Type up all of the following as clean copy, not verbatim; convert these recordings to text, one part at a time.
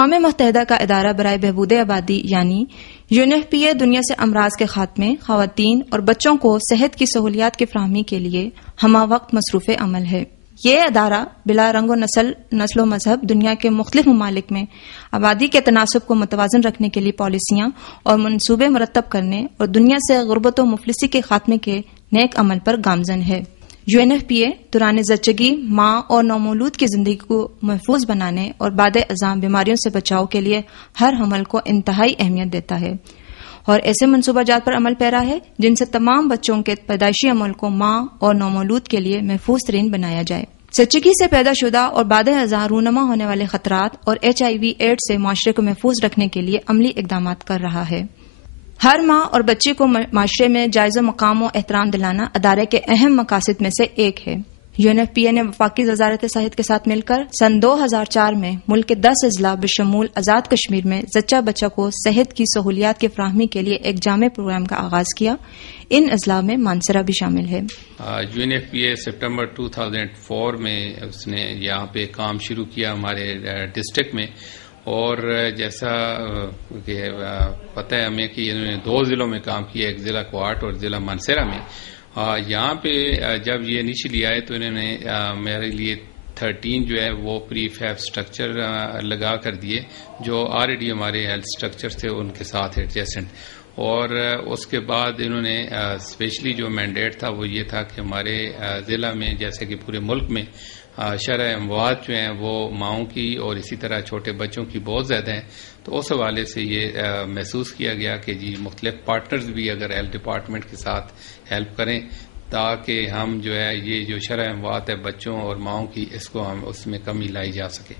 اقوام متحدہ کا ادارہ برائے بہبود آبادی یعنی UNFPA دنیا سے امراض کے خاتمے، خواتین اور بچوں کو صحت کی سہولیات کی فراہمی کے لیے ہمہ وقت مصروف عمل ہے۔ یہ ادارہ بلا رنگ و نسل و مذہب دنیا کے مختلف ممالک میں آبادی کے تناسب کو متوازن رکھنے کے لیے پالیسیاں اور منصوبے مرتب کرنے اور دنیا سے غربت و مفلسی کے خاتمے کے نیک عمل پر گامزن ہے۔ UNFPA دوران زچگی ماں اور نومولود کی زندگی کو محفوظ بنانے اور بعد ازاں بیماریوں سے بچاؤ کے لیے ہر حمل کو انتہائی اہمیت دیتا ہے اور ایسے منصوبہ جات پر عمل پیرا ہے جن سے تمام بچوں کے پیدائشی عمل کو ماں اور نومولود کے لیے محفوظ ترین بنایا جائے۔ زچگی سے پیدا شدہ اور بعد ازاں رونما ہونے والے خطرات اور HIV ایڈز سے معاشرے کو محفوظ رکھنے کے لیے عملی اقدامات کر رہا ہے۔ ہر ماں اور بچی کو معاشرے میں جائز و مقام و احترام دلانا ادارے کے اہم مقاصد میں سے ایک ہے۔ UNFPA نے وفاقی وزارت صحت کے ساتھ مل کر سن 2004 میں ملک کے 10 اضلاع بشمول آزاد کشمیر میں زچہ بچہ کو صحت کی سہولیات کی فراہمی کے لیے ایک جامع پروگرام کا آغاز کیا۔ ان اضلاع میں مانسرا بھی شامل ہے۔ UNFPA سپٹمبر 2004 میں اس نے یہاں پہ کام شروع کیا ہمارے ڈسٹرکٹ میں، اور جیسا کہ پتہ ہے ہمیں کہ انہوں نے 2 ضلعوں میں کام کیا، ایک ضلع کوارٹ اور ضلع مانسیرا میں۔ یہاں پہ جب یہ انیشلی آئے تو انہوں نے میرے لیے 13 جو ہے وہ پری فیب سٹرکچر لگا کر دیے جو آلریڈی ہمارے ہیلتھ سٹرکچر تھے ان کے ساتھ ایڈجسٹنٹ، اور اس کے بعد انہوں نے اسپیشلی جو مینڈیٹ تھا وہ یہ تھا کہ ہمارے ضلع میں جیسے کہ پورے ملک میں شرح اموات جو ہیں وہ ماؤں کی اور اسی طرح چھوٹے بچوں کی بہت زیادہ ہیں، تو اس حوالے سے یہ محسوس کیا گیا کہ جی مختلف پارٹنرز بھی اگر ہیلتھ ڈپارٹمنٹ کے ساتھ ہیلپ کریں تاکہ ہم جو ہے یہ جو شرح اموات ہے بچوں اور ماؤں کی اس کو ہم اس میں کمی لائی جا سکے۔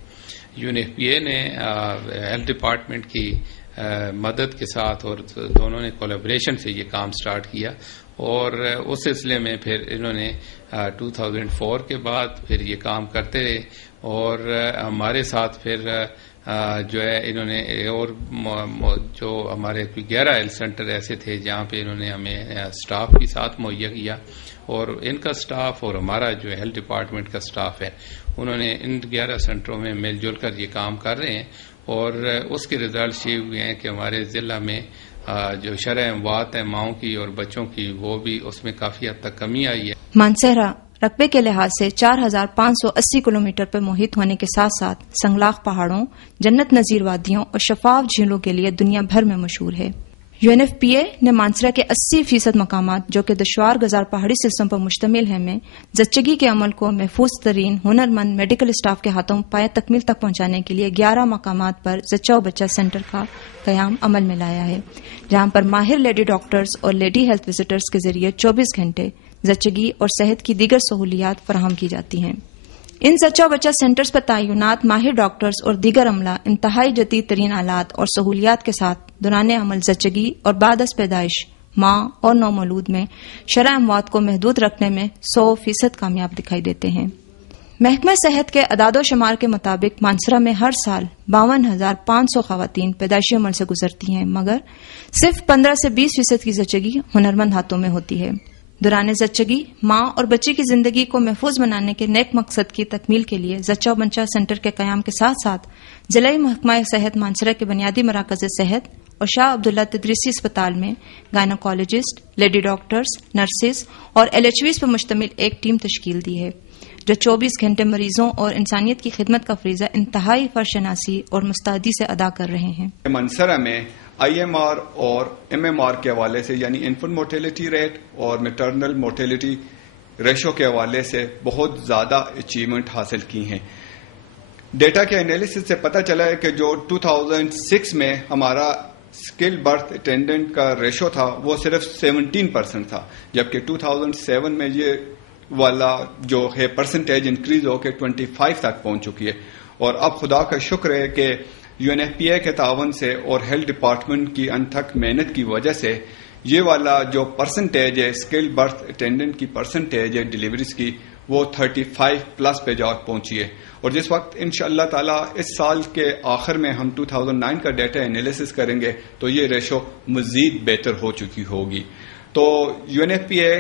UNFPA نے ہیلتھ ڈپارٹمنٹ کی مدد کے ساتھ اور دونوں نے کولیبریشن سے یہ کام سٹارٹ کیا، اور اس سلسلے میں پھر انہوں نے 2004 کے بعد پھر یہ کام کرتے رہے، اور ہمارے ساتھ پھر جو ہے انہوں نے اور جو ہمارے 11 ہیلتھ سینٹر ایسے تھے جہاں پہ انہوں نے ہمیں سٹاف کے ساتھ مہیا کیا، اور ان کا سٹاف اور ہمارا جو ہیلتھ ڈپارٹمنٹ کا سٹاف ہے انہوں نے ان 11 سینٹروں میں مل جل کر یہ کام کر رہے ہیں، اور اس کے ریزلٹس یہ ہوئے ہیں کہ ہمارے ضلع میں جو شرح اموات ہے ماؤں کی اور بچوں کی وہ بھی اس میں کافی حد تک کمی آئی ہے۔ مانسہرہ رقبے کے لحاظ سے 4580 کلومیٹر پر محیط ہونے کے ساتھ ساتھ سنگلاخ پہاڑوں، جنت نظیر وادیوں اور شفاف جھیلوں کے لیے دنیا بھر میں مشہور ہے۔ UNFPA نے مانسرا کے 80% مقامات جو کہ دشوار گزار پہاڑی سلسلوں پر مشتمل ہیں میں زچگی کے عمل کو محفوظ ترین ہنرمند میڈیکل اسٹاف کے ہاتھوں پایہ تکمیل تک پہنچانے کے لیے 11 مقامات پر زچہ و بچہ سینٹر کا قیام عمل میں لایا ہے، جہاں پر ماہر لیڈی ڈاکٹرز اور لیڈی ہیلتھ وزٹرز کے ذریعے 24 گھنٹے زچگی اور صحت کی دیگر سہولیات فراہم کی جاتی ہیں۔ ان زچہ بچہ سینٹرز پر تعینات ماہر ڈاکٹرز اور دیگر عملہ انتہائی جدید ترین آلات اور سہولیات کے ساتھ دوران عمل زچگی اور بعد از پیدائش ماں اور نومولود میں شرح اموات کو محدود رکھنے میں 100% کامیاب دکھائی دیتے ہیں۔ محکمہ صحت کے اعداد و شمار کے مطابق مانسرا میں ہر سال 52,500 خواتین پیدائشی عمل سے گزرتی ہیں، مگر صرف 15 سے 20% کی زچگی ہنرمند ہاتھوں میں ہوتی ہے۔ دوران زچگی ماں اور بچی کی زندگی کو محفوظ بنانے کے نیک مقصد کی تکمیل کے لیے زچہ و بچہ سینٹر کے قیام کے ساتھ ساتھ ضلعی محکمہ صحت مانسرا کے بنیادی مراکز صحت اور شاہ عبداللہ تدریسی اسپتال میں گائنوکالوجسٹ، لیڈی ڈاکٹرز، نرسز اور LHVs پر مشتمل ایک ٹیم تشکیل دی ہے جو 24 گھنٹے مریضوں اور انسانیت کی خدمت کا فریضہ انتہائی فرشناسی اور مستعدی سے ادا کر رہے ہیں۔ مانسرا میں IMR اور MMR کے حوالے سے یعنی انفنٹ مورٹیلٹی ریٹ اور میٹرنل مورٹیلٹی ریشو کے حوالے سے بہت زیادہ اچیومنٹ حاصل کی ہیں۔ ڈیٹا کے انالیسس سے پتہ چلا ہے کہ جو 2006 میں ہمارا اسکل برتھ اٹینڈنٹ کا ریشو تھا وہ صرف 17% تھا، جبکہ 2007 میں یہ والا جو ہے پرسنٹیج انکریز ہو کے 25 تک پہنچ چکی ہے، اور اب خدا کا شکر ہے کہ UNFPA کے تعاون سے اور ہیلتھ ڈپارٹمنٹ کی انتھک محنت کی وجہ سے یہ والا جو پرسنٹیج ہے اسکل برتھ اٹینڈنٹ کی پرسنٹیج ہے ڈیلیوریز کی وہ 35+ پہ جا پہنچی ہے، اور جس وقت انشاءاللہ تعالی اس سال کے آخر میں ہم 2009 کا ڈیٹا انالیسس کریں گے تو یہ ریشو مزید بہتر ہو چکی ہوگی۔ تو UNFPA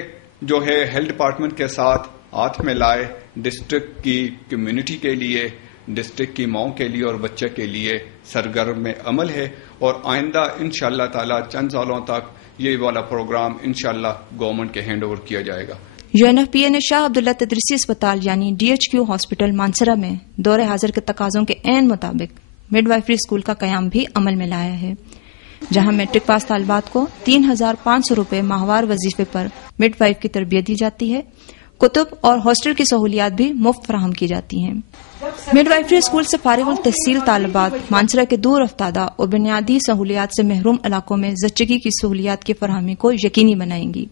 جو ہے ہیلتھ ڈپارٹمنٹ کے ساتھ ہاتھ میں لائے ڈسٹرکٹ کی کمیونٹی کے لیے، ڈسٹرکٹ کی ماؤں کے لیے اور بچے کے لیے سرگرم عمل ہے، اور آئندہ انشاءاللہ تعالی چند سالوں تک یہ والا پروگرام انشاءاللہ گورنمنٹ کے ہینڈ اوور کیا جائے گا۔ UNFPA نے شاہ عبداللہ تدریسی اسپتال یعنی DHQ ہاسپٹل مانسرہ میں دور حاضر کے تقاضوں کے عین مطابق مڈ وائفری اسکول کا قیام بھی عمل میں لایا ہے، جہاں میٹرک پاس طالبات کو 3,500 روپے ماہوار وظیفے پر مڈ وائف کی تربیت دی جاتی ہے۔ کتب اور ہاسٹل کی سہولیات بھی مفت فراہم کی جاتی ہیں۔ مڈ وائفری اسکول سے فارغ التحصیل طالبات مانسرہ کے دور افتادہ اور بنیادی سہولیات سے محروم علاقوں میں زچگی کی سہولیات کی فراہمی کو یقینی بنائیں گی،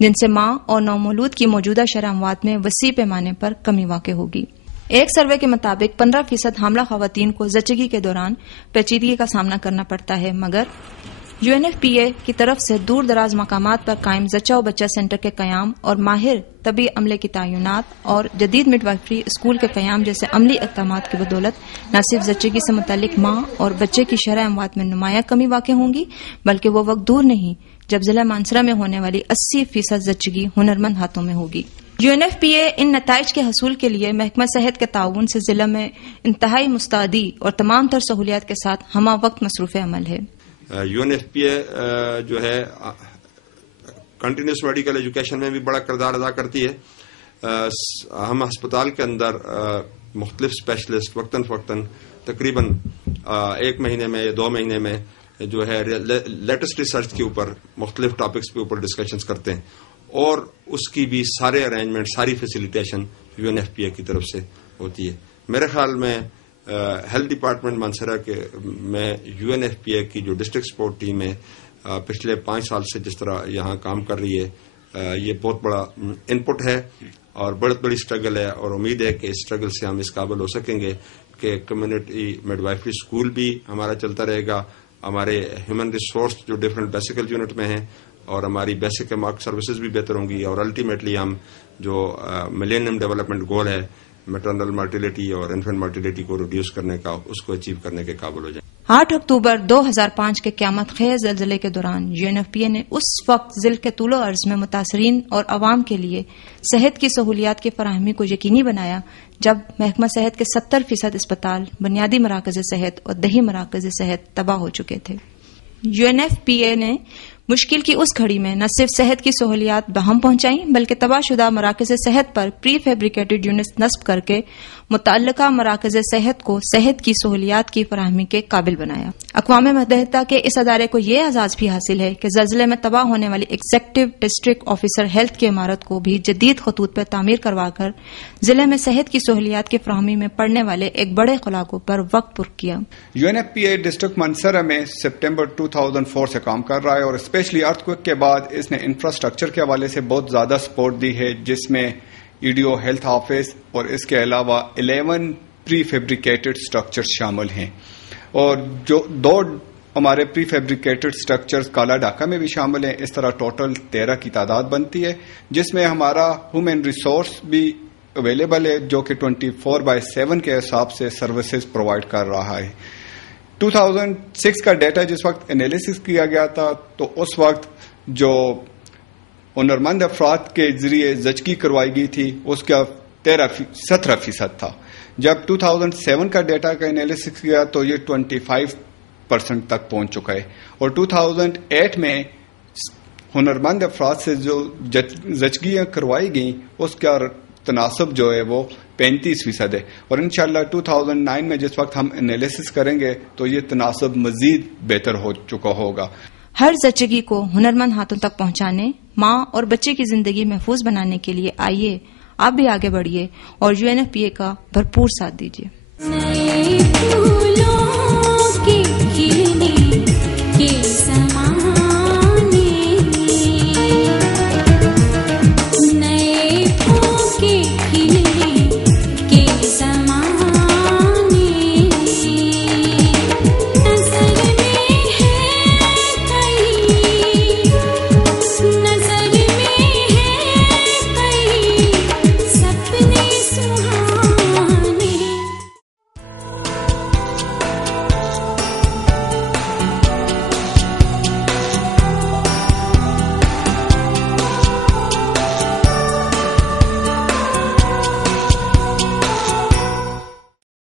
جن سے ماں اور نومولود کی موجودہ شرح اموات میں وسیع پیمانے پر کمی واقع ہوگی۔ ایک سروے کے مطابق 15% حاملہ خواتین کو زچگی کے دوران پیچیدگی کا سامنا کرنا پڑتا ہے، مگر UNFPA کی طرف سے دور دراز مقامات پر قائم زچہ و بچہ سینٹر کے قیام اور ماہر طبی عملے کی تعینات اور جدید مڈ وائفری اسکول کے قیام جیسے عملی اقدامات کی بدولت نہ صرف زچگی سے متعلق ماں اور بچے کی شرح اموات میں نمایاں کمی واقع ہوں گی، بلکہ وہ وقت دور نہیں جب ضلع مانسرہ میں ہونے والی 80% زچگی ہنرمند ہاتھوں میں ہوگی۔ UNFPA ان نتائج کے حصول کے لیے محکمہ صحت کے تعاون سے ضلع میں انتہائی مستعدی اور تمام تر سہولیات کے ساتھ ہمہ وقت مصروف عمل ہے۔ UNFPA جو ہے کنٹینیوس میڈیکل ایجوکیشن میں بھی بڑا کردار ادا کرتی ہے۔ ہم ہسپتال کے اندر مختلف اسپیشلسٹ وقتاً فوقتاً تقریباً 1 مہینے میں یا 2 مہینے میں جو ہے لیٹسٹ ریسرچ کے اوپر مختلف ٹاپکس کے اوپر ڈسکشنز کرتے ہیں، اور اس کی بھی سارے ارینجمنٹ ساری فیسیلیٹیشن UNFPA کی طرف سے ہوتی ہے۔ میرے خیال میں ہیلتھ ڈپارٹمنٹ مانسرہ کے میں UNFPA کی جو ڈسٹرکٹ سپورٹ ٹیم ہے پچھلے 5 سال سے جس طرح یہاں کام کر رہی ہے، یہ بہت بڑا ان پٹ ہے اور بہت بڑی اسٹرگل ہے، اور امید ہے کہ اس اسٹرگل سے ہم اس قابل ہو سکیں گے کہ کمیونٹی مڈ وائفری اسکول بھی ہمارا چلتا رہے گا، ہمارے ہیومن ریسورس جو ڈفرینٹ بیسیکل یونٹ میں ہیں اور ہماری بیسک مارک سروسز بھی بہتر ہوں گی، اور الٹیمیٹلی ہم جو ملینیم ڈیولپمنٹ گول ہے میٹرنل مرٹیلیٹی اور انفینٹ مرٹیلیٹی کو ریڈیوس کرنے کا، اس کو اچیو کرنے کے قابل ہو جائیں۔ 8 اکتوبر 2005 کے قیامت خیز زلزلے کے دوران UNFPA نے اس وقت ضلع کے طول و عرض میں متاثرین اور عوام کے لیے صحت کی سہولیات کی فراہمی کو یقینی بنایا، جب محکمہ صحت کے 70% اسپتال، بنیادی مراکز صحت اور دیہی مراکز صحت تباہ ہو چکے تھے۔ UNFPA نے مشکل کی اس گھڑی میں نہ صرف صحت کی سہولیات بہم پہنچائیں بلکہ تباہ شدہ مراکز صحت پر پری فیبریکیٹڈ یونٹس نصب کر کے متعلقہ مراکز صحت کو صحت کی سہولیات کی فراہمی کے قابل بنایا۔ اقوام متحدہ کے اس ادارے کو یہ اعزاز بھی حاصل ہے کہ زلزلے میں تباہ ہونے والی ایگزیکٹو ڈسٹرکٹ آفیسر ہیلتھ کی عمارت کو بھی جدید خطوط پر تعمیر کروا کر ضلع میں صحت کی سہولیات کی فراہمی میں پڑنے والے ایک بڑے خلاقوں پر وقت پر کیا۔ UNFPA ڈسٹرکٹ منسرہ میں سپٹمبر 2004 سے کام کر رہا ہے، اور اسپیشلی ارتھ کوئک کے بعد اس نے انفراسٹرکچر کے حوالے سے بہت زیادہ سپورٹ دی ہے، جس میں EDO ہیلتھ آفس اور اس کے علاوہ 11 پری فیبریکیٹڈ اسٹرکچر شامل ہیں، اور جو 2 ہمارے پری فیبریکیٹڈ اسٹرکچرز کالا ڈھاکہ میں بھی شامل ہیں۔ اس طرح ٹوٹل 13 کی تعداد بنتی ہے، جس میں ہمارا ہیومن ریسورس بھی اویلیبل ہے جو کہ 24/7 کے حساب سے سروسز پرووائڈ کر رہا ہے۔ 2006 کا ڈیٹا جس وقت انالیسس کیا گیا تھا تو اس وقت جو ہنرمند افراد کے ذریعے زچگی کروائی گئی تھی اس کا 17% تھا، جب 2007 کا ڈیٹا کا انالیسس کیا تو یہ 25% تک پہنچ چکا ہے، اور 2008 میں ہنرمند افراد سے جو زچگیاں کروائی گئیں اس کا تناسب جو ہے وہ 35% ہے، اور انشاءاللہ 2009 میں جس وقت ہم انالیسس کریں گے تو یہ تناسب مزید بہتر ہو چکا ہوگا۔ ہر زچگی کو ہنرمند ہاتھوں تک پہنچانے، ماں اور بچے کی زندگی محفوظ بنانے کے لیے آئیے آپ بھی آگے بڑھیے اور UNFPA کا بھرپور ساتھ دیجیے۔